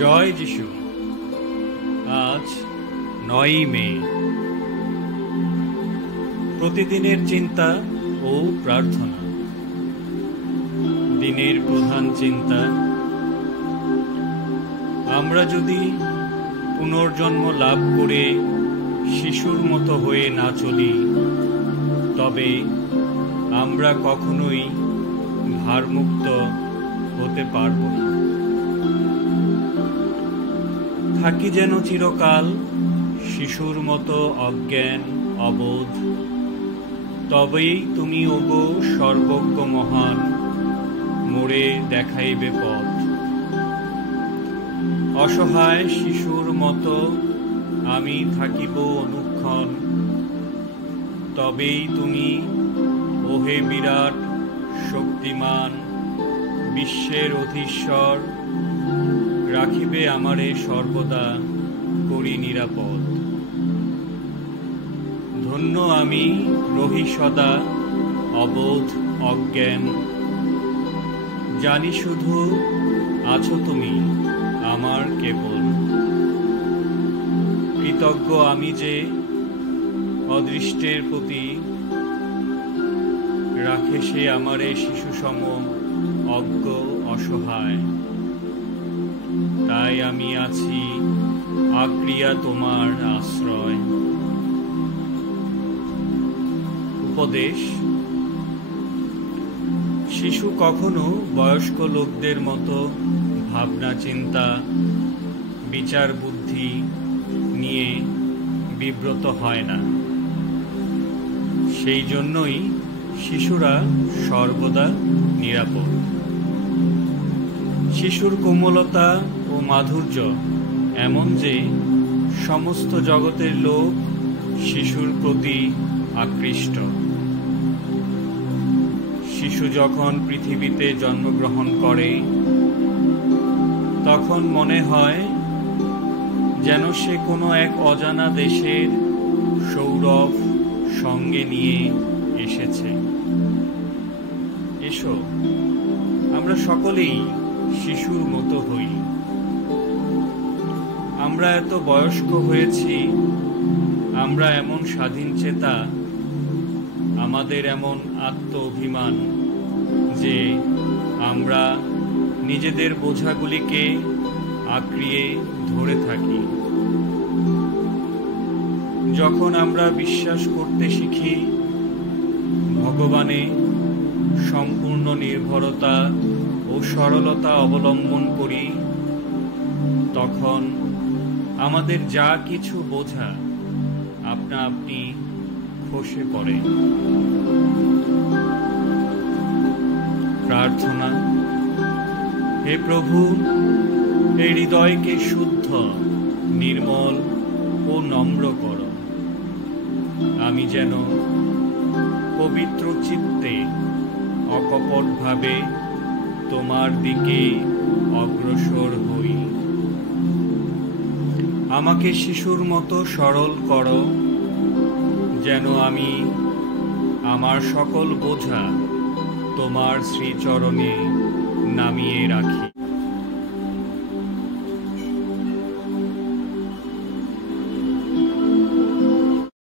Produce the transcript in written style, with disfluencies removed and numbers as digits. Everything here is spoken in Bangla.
জয় যিশু। আজ ৯ই মে। প্রতিদিনের চিন্তা ও প্রার্থনা। দিনের প্রধান চিন্তা, আমরা যদি পুনর্জন্ম লাভ করে শিশুর মতো হয়ে না চলি, তবে আমরা কখনোই ভারমুক্ত হতে পারব না। থাকি যেন চিরকাল শিশুর মতো অজ্ঞান অবোধ, তবেই তুমি ওগো সর্বজ্ঞ মহান মোড়ে দেখাইবে পথ। অসহায় শিশুর মতো আমি থাকিব অনুক্ষণ, তবেই তুমি ওহে বিরাট শক্তিমান বিশ্বের অধীশ্বর রাখিবে আমারে সর্বদা করি নিরাপদ। ধন্য আমি রহি সদা অবোধ অজ্ঞান, জানি শুধু আছো তুমি আমার কেবল। কৃতজ্ঞ আমি যে অদৃষ্টের প্রতি রাখে সে আমারে শিশুসম অজ্ঞ অসহায়। তাই আমি আছি আক্রিয়া তোমার আশ্রয়। উপদেশ: শিশু কখনো বয়স্ক লোকদের মতো ভাবনা চিন্তা বিচার বুদ্ধি নিয়ে বিব্রত হয় না। সেই জন্যই শিশুরা সর্বদা নিরাপদ। শিশুর কোমলতা ও মাধুর্য এমন যে সমস্ত জগতের লোক শিশুর প্রতি আকৃষ্ট। শিশু যখন পৃথিবীতে জন্মগ্রহণ করে, তখন মনে হয় যেন সে কোনো এক অজানা দেশের সৌরভ সঙ্গে নিয়ে এসেছে। এসো, আমরা সকলেই শিশুর মতো হই। আমরা এত বয়স্ক হয়েছি, আমরা এমন স্বাধীন চেতা, আমাদের এমন আত্ম অভিমান যে আমরা নিজেদের বোঝাগুলিকে আঁকড়িয়ে ধরে থাকি। যখন আমরা বিশ্বাস করতে শিখি, ভগবানে সম্পূর্ণ নির্ভরতা ও সরলতা অবলম্বন করি, তখন আমাদের যা কিছু বোঝা আপনা আপনি খসে পড়ে। প্রার্থনা: হে প্রভু, এই হৃদয়কে শুদ্ধ, নির্মল ও নম্র করো। আমি যেন পবিত্র চিত্তে অকপটভাবে তোমার দিকে অগ্রসর হই। আমাকে শিশুর মতো সরল করো, যেন আমি আমার সকল বোঝা তোমার শ্রীচরণে নামিয়ে রাখি।